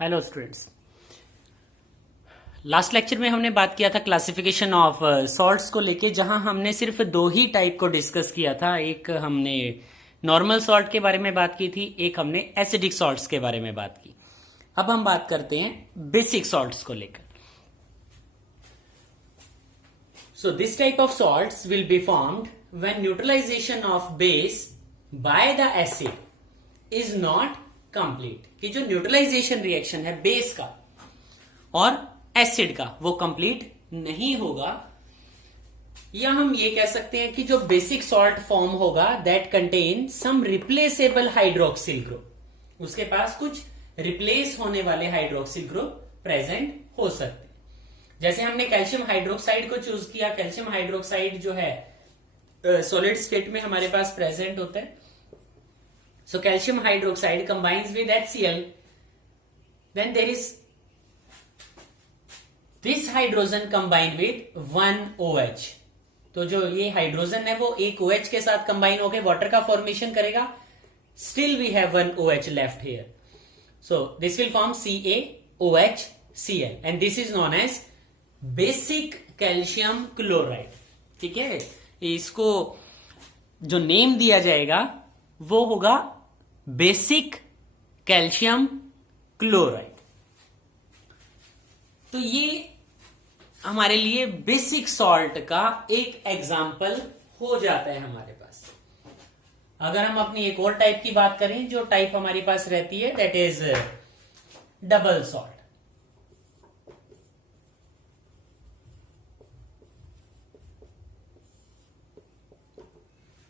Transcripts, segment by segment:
Hello students. Last lecture में हमने बात किया था क्लासिफिकेशन ऑफ सॉल्ट्स को लेके, जहां हमने सिर्फ दो ही टाइप को डिस्कस किया था। एक हमने नॉर्मल सॉल्ट के बारे में बात की थी, एक हमने एसिडिक सॉल्ट्स के बारे में बात की। अब हम बात करते हैं बेसिक सॉल्ट्स को लेकर। So this type of salts will be formed when neutralization of base by the acid is not complete. कि जो न्यूट्रलाइजेशन रिएक्शन है बेस का और एसिड का वो कंप्लीट नहीं होगा, या हम ये कह सकते हैं कि जो बेसिक सॉल्ट फॉर्म होगा that contain some replaceable hydroxyl group, उसके पास कुछ रिप्लेस होने वाले हाइड्रोक्सिल ग्रुप प्रेजेंट हो सकते हैं। जैसे हमने कैल्शियम हाइड्रोक्साइड को चूज किया। कैल्शियम हाइड्रोक्साइड जो है सॉलिड स्टेट में हमारे पास प्रेजेंट होता है। So calcium hydroxide combines with HCl, then there is this hydrogen combined with one OH। तो जो ये हाइड्रोजन है वो एक OH के साथ कंबाइन होकर वाटर का फॉर्मेशन करेगा। Still we have one OH left here, so this will form CaOHCl and this is known as basic calcium chloride। ठीक है, इसको जो नेम दिया जाएगा वो होगा बेसिक कैल्शियम क्लोराइड। तो ये हमारे लिए बेसिक सॉल्ट का एक एग्जाम्पल हो जाता है हमारे पास। अगर हम अपनी एक और टाइप की बात करें, जो टाइप हमारे पास रहती है दैट इज डबल सॉल्ट।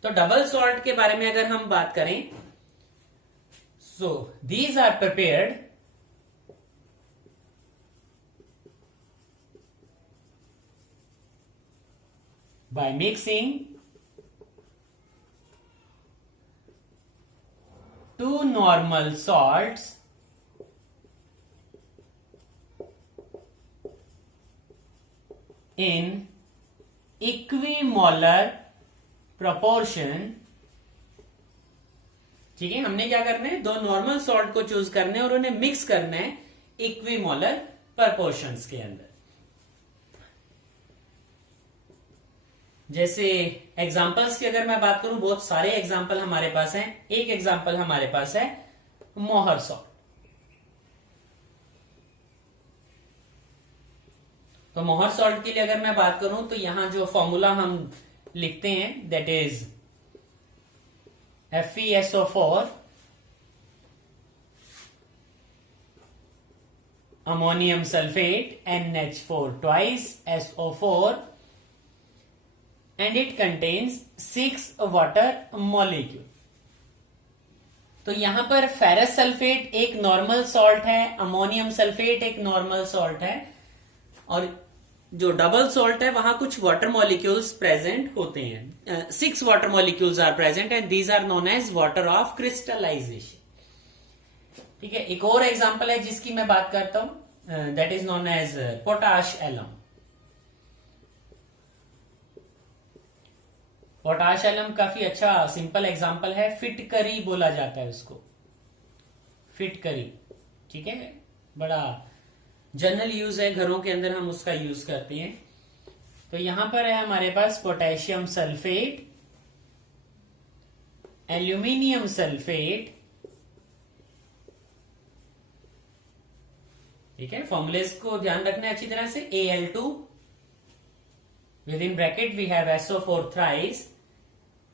तो डबल सॉल्ट के बारे में अगर हम बात करें, so these are prepared by mixing two normal salts in equimolar proportion. ठीक है, हमने क्या करना है, दो नॉर्मल सॉल्ट को चूज करना है और उन्हें मिक्स करना है इक्विमोलर प्रोपोर्शंस के अंदर। जैसे एग्जांपल्स की अगर मैं बात करूं, बहुत सारे एग्जांपल हमारे पास हैं। एक एग्जांपल हमारे पास है मोहर सॉल्ट। तो मोहर सॉल्ट के लिए अगर मैं बात करूं तो यहां जो फॉर्मूला हम लिखते हैं that is FeSO4 ammonium sulphate NH4 twice SO4 and it contains 6 water molecule. तो यहां पर फेरस सल्फेट एक नॉर्मल सॉल्ट है, अमोनियम सल्फेट एक नॉर्मल सॉल्ट है, और जो डबल सॉल्ट है वहां कुछ वाटर मॉलिक्यूल्स प्रेजेंट होते हैं। 6 water molecules are present and these are known as water of crystallization. ठीक है, एक और एग्जांपल है जिसकी मैं बात करता हूं, that is known as potash alum. Potash alum काफी अच्छा सिंपल एग्जांपल है। फिटकरी बोला जाता है उसको, फिटकरी। ठीक है, बड़ा जनरल यूज है, घरों के अंदर हम उसका यूज करते हैं। तो यहां पर है हमारे पास पोटेशियम सल्फेट, एल्यूमिनियम सल्फेट। ठीक है, फॉर्मूलेस को ध्यान रखना है अच्छी तरह से। Al2 within bracket we have SO4 thrice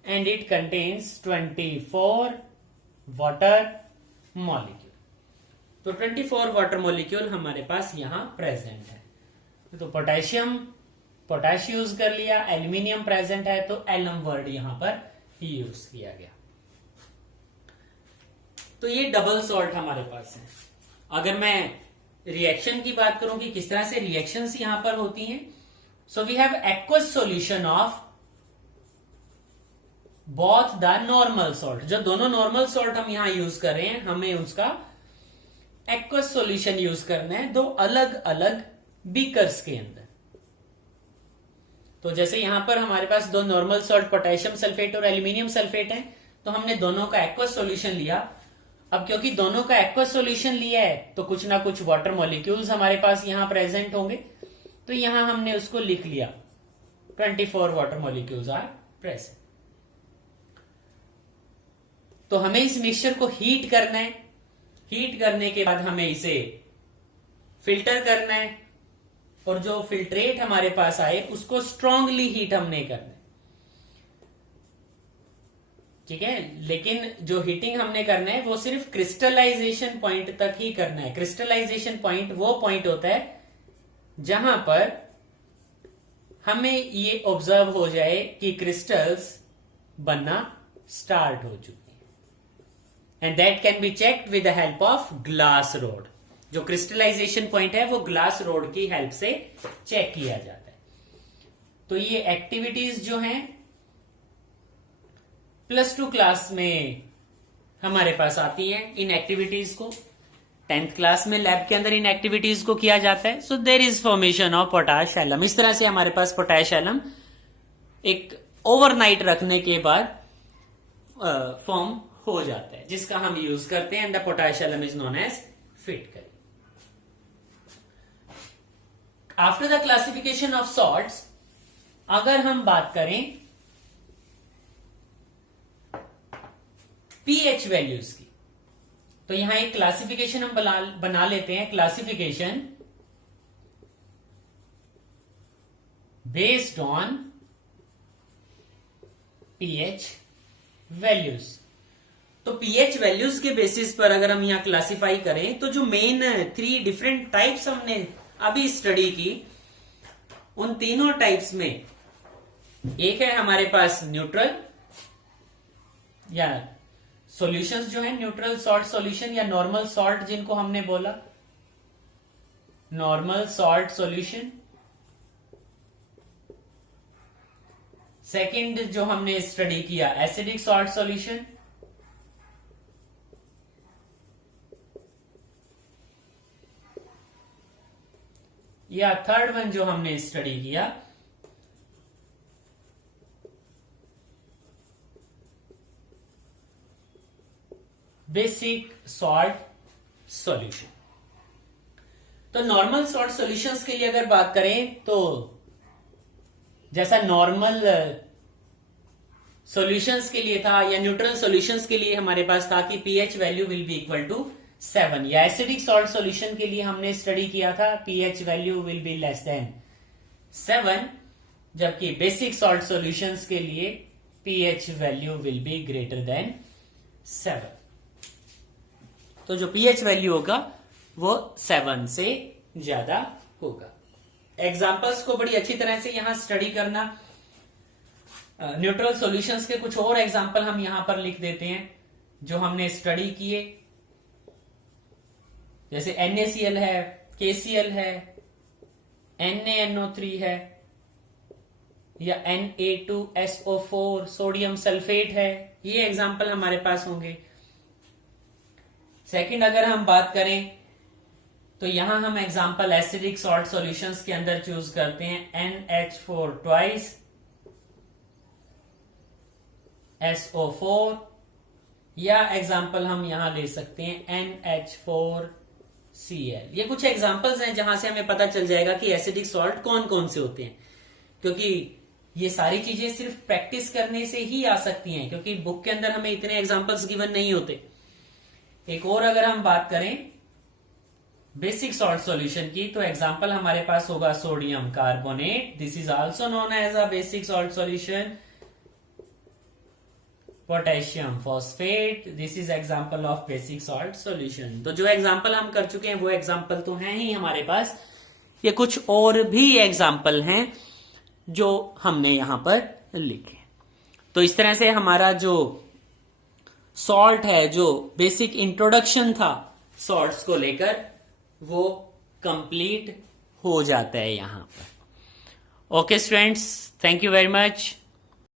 and it contains 24 water molecule. तो 24 वाटर मॉलिक्यूल हमारे पास यहां प्रेजेंट है। तो पोटेशियम, पोटेश यूज कर लिया, एल्यूमिनियम प्रेजेंट है तो एलम वर्ड यहां पर यूज किया गया। तो ये डबल सॉल्ट हमारे पास है। अगर मैं रिएक्शन की बात करूं कि किस तरह से रिएक्शंस यहां पर होती हैं, so we have aqueous solution of both the normal salt. जो दोनों नॉर्मल सॉल्ट हम यहां यूज कर रहे हैं, हमें उसका एक्वस सॉल्यूशन यूज करना है दो अलग अलग बीकर्स के अंदर। तो जैसे यहां पर हमारे पास दो नॉर्मल सॉल्ट पोटेशियम सल्फेट और एल्यूमिनियम सल्फेट है, तो हमने दोनों का एक्वस सॉल्यूशन लिया। अब क्योंकि दोनों का एक्वस सॉल्यूशन लिया है तो कुछ ना कुछ वाटर मॉलिक्यूल्स हमारे पास यहां प्रेजेंट होंगे, तो यहां हमने उसको लिख लिया 24 वाटर मॉलिक्यूल्स आर प्रेजेंट। तो हमें इस मिक्सचर को हीट करना है, हीट करने के बाद हमें इसे फिल्टर करना है, और जो फिल्ट्रेट हमारे पास आए उसको स्ट्रांगली हीट हमने करना है, ठीक है। लेकिन जो हीटिंग हमने करना है वो सिर्फ क्रिस्टलाइजेशन पॉइंट तक ही करना है। क्रिस्टलाइजेशन पॉइंट वो पॉइंट होता है जहां पर हमें ये ऑब्जर्व हो जाए कि क्रिस्टल्स बनना स्टार्ट हो चुके हैं, and that can be checked with the help of glass rod. जो क्रिस्टलाइजेशन पॉइंट है वो ग्लास रोड की हेल्प से चेक किया जाता है। तो ये एक्टिविटीज जो हैं +2 क्लास में हमारे पास आती हैं। इन एक्टिविटीज को 10th क्लास में लैब के अंदर इन एक्टिविटीज को किया जाता है। So there is formation of potash alum. इस तरह से हमारे पास पोटाश एलम एक ओवरनाइट रखने के बाद फॉर्म हो जाता है, जिसका हम यूज करते हैं, and the potash alum is known as fitkari. After the classification of salts, अगर हम बात करें पीएच वैल्यूज की, तो यहां एक क्लासिफिकेशन हम बना लेते हैं। Classification based on pH values. तो पीएच वैल्यूज के बेसिस पर अगर हम यहां क्लासिफाई करें तो जो मेन 3 डिफरेंट टाइप्स हमने अभी स्टडी की, उन तीनों टाइप्स में एक है हमारे पास न्यूट्रल या सॉल्यूशंस जो है न्यूट्रल सॉल्ट सॉल्यूशन, या नॉर्मल सॉल्ट जिनको हमने बोला नॉर्मल सॉल्ट सॉल्यूशन। सेकंड जो हमने स्टडी किया एसिडिक सॉल्ट सॉल्यूशन, या थर्ड वन जो हमने स्टडी किया बेसिक सॉल्ट सॉल्यूशन। तो नॉर्मल सॉल्ट सॉल्यूशंस के लिए अगर बात करें तो जैसा नॉर्मल सॉल्यूशंस के लिए था या न्यूट्रल सॉल्यूशंस के लिए हमारे पास था कि pH value will be equal to 7, या एसिडिक सॉल्ट सॉल्यूशन के लिए हमने स्टडी किया था pH value will be less than 7, जबकि बेसिक सॉल्ट सॉल्यूशंस के लिए pH value will be greater than 7। तो जो पीएच वैल्यू होगा वो 7 से ज्यादा होगा। एग्जाम्पल्स को बड़ी अच्छी तरह से यहां स्टडी करना। न्यूट्रल सॉल्यूशंस के कुछ और एग्जाम्पल हम यहां पर लिख देते हैं जो हमने स्टडी किए, जैसे NaCl है, KCl है, NaNO3 है, या Na2SO4 सोडियम सल्फेट है। ये एग्जाम्पल हमारे पास होंगे। सेकंड अगर हम बात करें तो यहां हम एग्जाम्पल एसिडिक सॉल्ट सॉल्यूशंस के अंदर चूज करते हैं NH4 ट्वाइस SO4, या एग्जाम्पल हम यहां ले सकते हैं NH4Cl। ये कुछ एग्जाम्पल्स हैं जहां से हमें पता चल जाएगा कि एसिडिक सॉल्ट कौन कौन से होते हैं, क्योंकि ये सारी चीजें सिर्फ प्रैक्टिस करने से ही आ सकती हैं, क्योंकि बुक के अंदर हमें इतने एग्जाम्पल्स गिवन नहीं होते। एक और अगर हम बात करें बेसिक सॉल्ट सॉल्यूशन की, तो एग्जाम्पल हमारे पास होगा sodium carbonate, this is also known as a basic salt solution. Potassium phosphate, this is example of basic salt solution. तो जो एग्जाम्पल हम कर चुके हैं वो एग्जाम्पल तो हैं ही हमारे पास, ये कुछ और भी एग्जाम्पल हैं जो हमने यहां पर लिखे। तो इस तरह से हमारा जो सॉल्ट है, जो बेसिक इंट्रोडक्शन था सॉल्ट्स को लेकर, वो कंप्लीट हो जाता है यहां पर। Okay students, thank you very much.